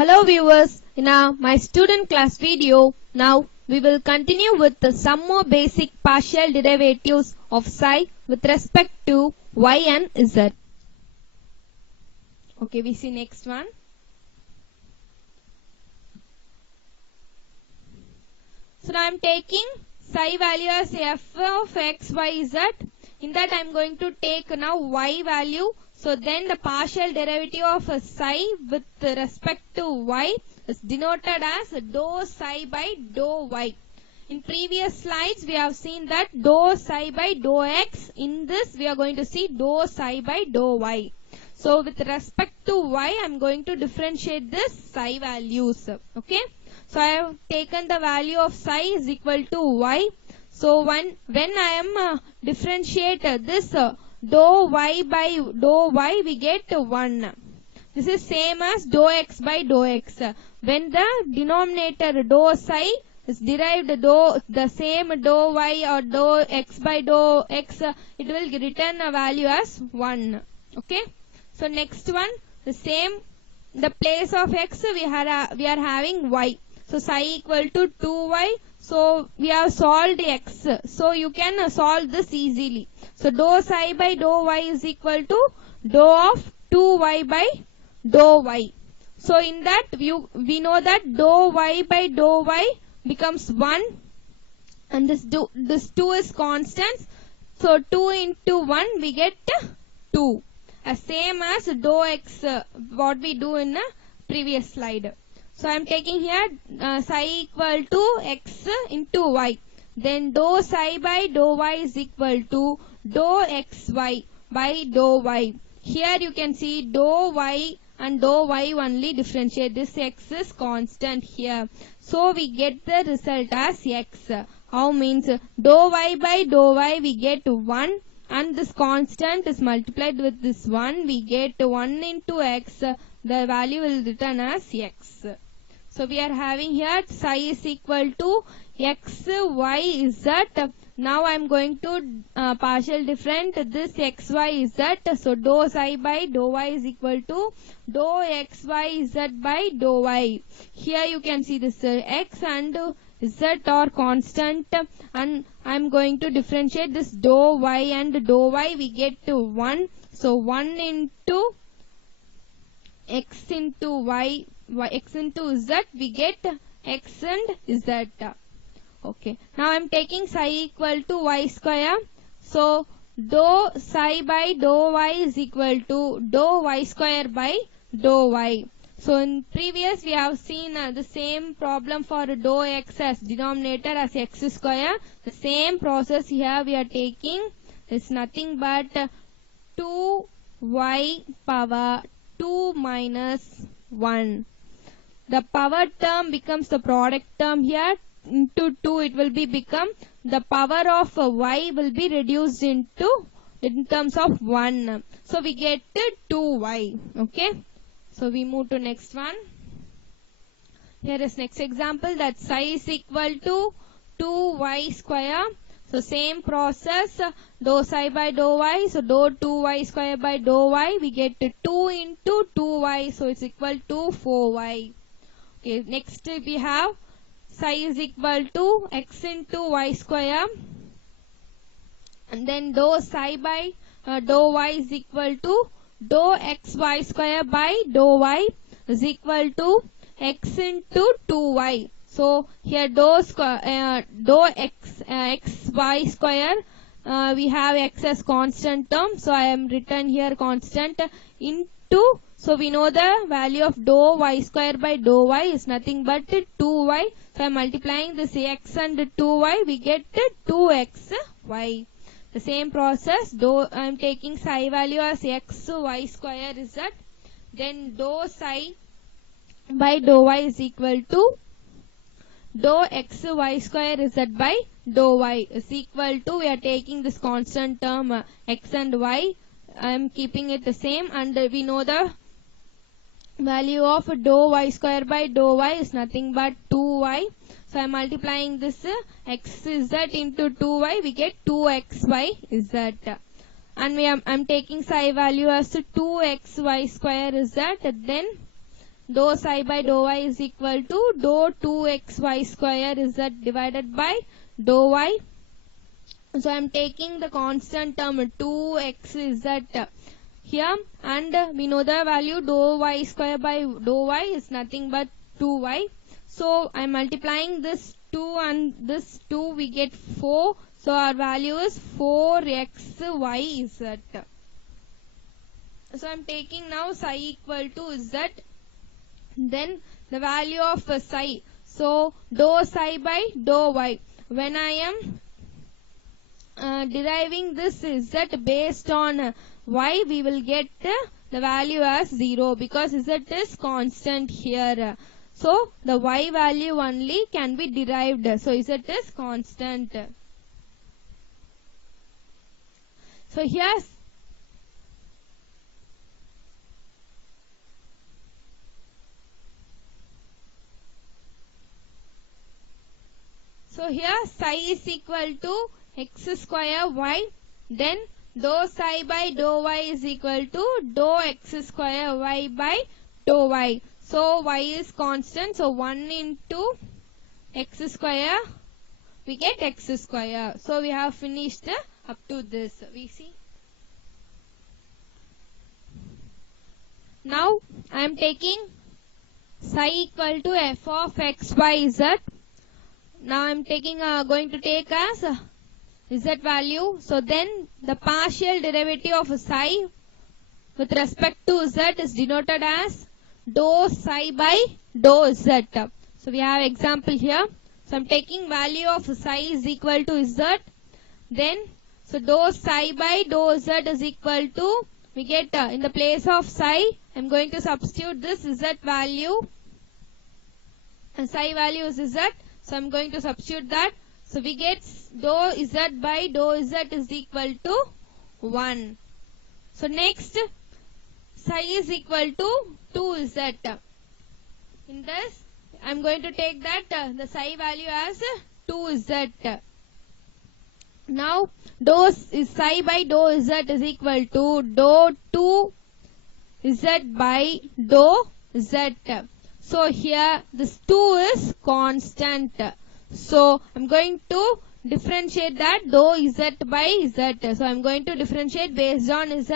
Hello viewers, in my student class video, now we will continue with some more basic partial derivatives of psi with respect to y and z. Okay, we see next one. So now I am taking psi value as f of x, y, z. In that I am going to take now y value. So then the partial derivative of psi with respect to y is denoted as dou psi by dou y. In previous slides we have seen that dou psi by dou x. In this we are going to see dou psi by dou y. So with respect to y I am going to differentiate this psi values. Okay. So I have taken the value of psi is equal to y. So when I am differentiate this dou y by dou y, we get 1. This is same as dou x by dou x. When the denominator dou psi is derived the same dou y or dou x by dou x, it will return a value as 1. Okay. So next one, the same, the place of x we are having y. So psi equal to 2y. So we have solved x. So you can solve this easily. So dou psi by dou y is equal to dou of 2y by dou y. So in that we know that dou y by dou y becomes 1 and this 2 is constant. So 2 into 1 we get 2. Same as dou x what we do in the previous slide. So I am taking here psi equal to x into y. Then dou psi by dou y is equal to dou xy by dou y. Here you can see dou y and dou y only differentiate. This x is constant here. So we get the result as x. How means dou y by dou y we get 1 and this constant is multiplied with this 1. We get 1 into x. The value will return as x. So we are having here psi is equal to x, y, z. Now I am going to partial different this x, y, z. So dou psi by dou y is equal to dou x, y, z by dou y. Here you can see this x and z are constant and I am going to differentiate this dou y and dou y. We get to 1. So 1 into x into y. X into z we get x and z. Okay. Now I am taking psi equal to y square. So dou psi by dou y is equal to dou y square by dou y. So in previous we have seen the same problem for dou x as denominator as x square. The same process here we are taking is nothing but 2y power 2 minus 1. The power term becomes the product term here. Into 2 it will become the power of y will be reduced into in terms of 1. So we get 2y. Okay. So we move to next one. Here is next example that psi is equal to 2y square. So same process dou psi by dou y. So dou 2y square by dou y we get 2 into 2y. So it's equal to 4y. Okay, next we have psi is equal to x into y square and then dou psi by dou y is equal to dou xy square by dou y is equal to x into 2y. So here dou xy square we have x as constant term. So I am written here constant into. So we know the value of dou y square by dou y is nothing but 2y. So I am multiplying this x and 2y. We get 2xy. The same process. I am taking psi value as x y square is that. Then dou psi by dou y is equal to dou x y square is that by dou y is equal to, we are taking this constant term x and y. I am keeping it the same and we know the value of dou y square by dou y is nothing but 2y. So I am multiplying this x z into 2y. We get 2xy z. And I am taking psi value as 2xy square z. Then dou psi by dou y is equal to dou 2xy square z divided by dou y. So I am taking the constant term 2xz here, and we know the value dou y square by dou y is nothing but 2y. So I am multiplying this 2 and this 2, we get 4. So our value is 4xyz. So I am taking now psi equal to z. Then the value of psi. So dou psi by dou y. When I am deriving this z based on y, we will get the value as 0 because z is constant here. So the y value only can be derived. So z is constant. So here psi is equal to x square y, then dou psi by dou y is equal to dou x square y by dou y. So y is constant, so 1 into x square, we get x square. So we have finished up to this. We see. Now I am taking psi equal to f of x by z. Now I am taking going to take as z value. So then the partial derivative of psi with respect to z is denoted as dou psi by dou z. So we have example here. So I am taking value of psi is equal to z. Then so dou psi by dou z is equal to, we get in the place of psi, I am going to substitute this z value. And psi value is z. So I am going to substitute that. So we get dou z by dou z is equal to 1. So next, psi is equal to 2z. In this, I am going to take that the psi value as 2z. Now dou psi by dou z is equal to dou 2z by dou z. So here this 2 is constant. So I'm going to differentiate that dou z by z. So I'm going to differentiate based on z.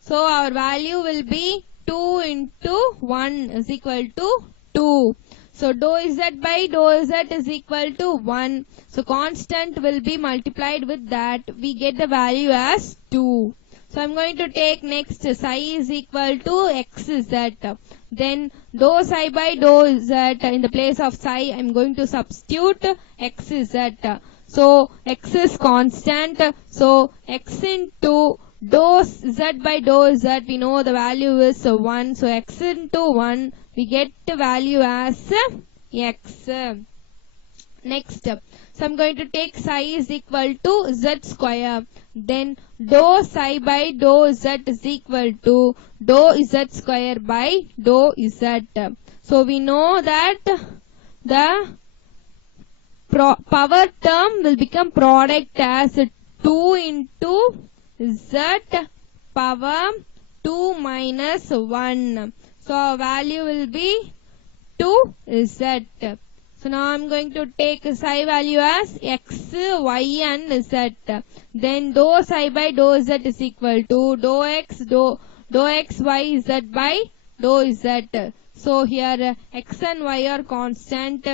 So our value will be 2 into 1 is equal to 2. So dou z by dou z is equal to 1. So constant will be multiplied with that. We get the value as 2. So I'm going to take next psi is equal to xz. Then dou psi by dou z, in the place of psi I'm going to substitute xz. So x is constant. So x into dou z by dou z, we know the value is 1. So x into 1, we get the value as x. Next, so I'm going to take psi is equal to z square. Then dou psi by dou z is equal to dou z square by dou z. So we know that the power term will become product as 2 into z power 2 minus 1. So our value will be 2z. So now I'm going to take psi value as x, y and z. Then dou psi by dou z is equal to dou x y z by dou z. So here x and y are constant.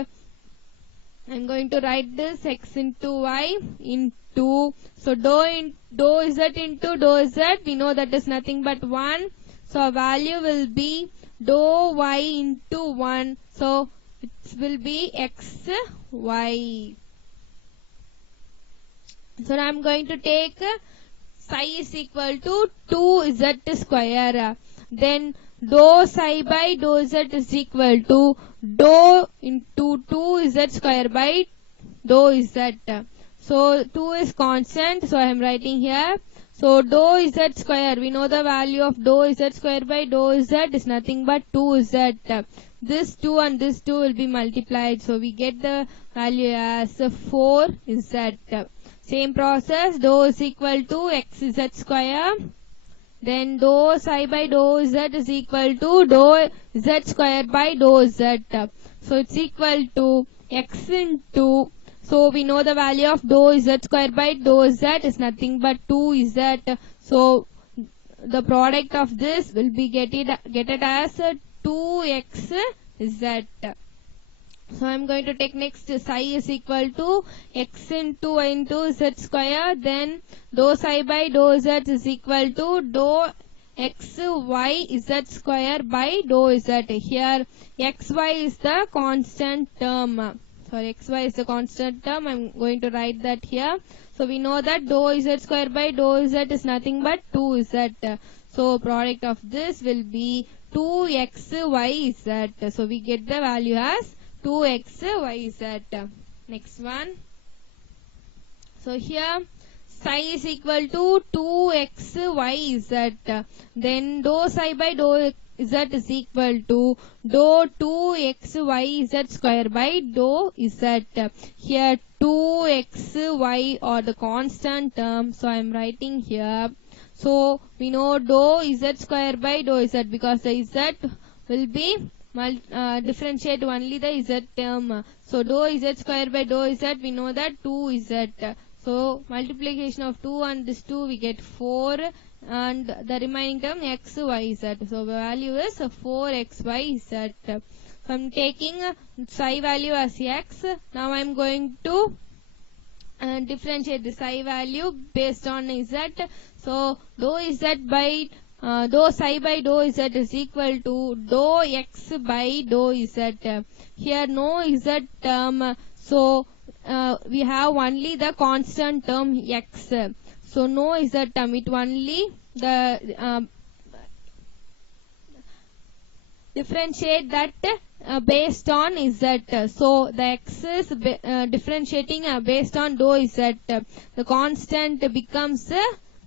I'm going to write this x into y into, so dou z into dou z, we know that is nothing but 1. So our value will be dou y into 1. So it will be x, y. So now I am going to take psi is equal to 2z square. Then dou psi by dou z is equal to dou into 2z square by dou z. So 2 is constant. So I am writing here. So dou z square, we know the value of dou z square by dou z is nothing but 2z. This 2 and this 2 will be multiplied. So we get the value as 4z. Same process, dou is equal to xz square. then dou psi by dou z is equal to dou z square by dou z. So it's equal to x into, so we know the value of dou z square by dou z is nothing but 2z. So the product of this will be get it as 2xz. So I'm going to take next psi is equal to x into z square, then dou psi by dou z is equal to dou x y z square by dou z. Here xy is the constant term. Sorry, xy is the constant term. I'm going to write that here. So we know that dou z square by dou z is nothing but 2z. So product of this will be 2xyz. So we get the value as 2xyz. Next one. So here psi is equal to 2xyz. Then dou psi by dou z is equal to dou 2xyz square by dou z. Here 2xy are the constant term, so I am writing here. So we know dou z square by dou z because the z will be differentiate only the z term. So dou z square by dou z, we know that 2z. So multiplication of 2 and this 2 we get 4, and the remaining term xyz. So the value is 4xyz. So I'm taking psi value as x. Now I'm going to differentiate the psi value based on z. So dou z by dou psi by dou z is equal to dou x by dou z. Here no z term, so we have only the constant term x. So no z term, it only the differentiate that based on z. So the x is differentiating based on dou z. The constant becomes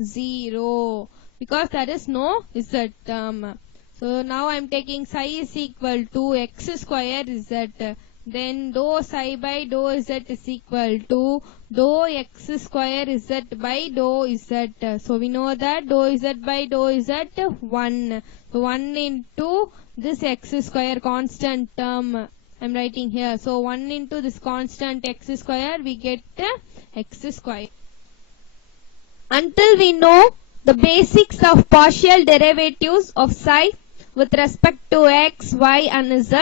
0 because there is no z term. So now I am taking psi is equal to x square z. Then dou psi by dou z is equal to dou x square z by dou z. So we know that dou z by dou z 1. So 1 into this x square constant term I am writing here. So 1 into this constant x square, we get x square. Until we know the basics of partial derivatives of psi with respect to x, y and z,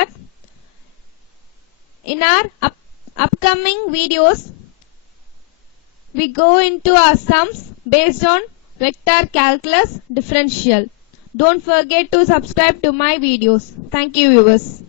in our upcoming videos, we go into our sums based on vector calculus differential. Don't forget to subscribe to my videos. Thank you, viewers.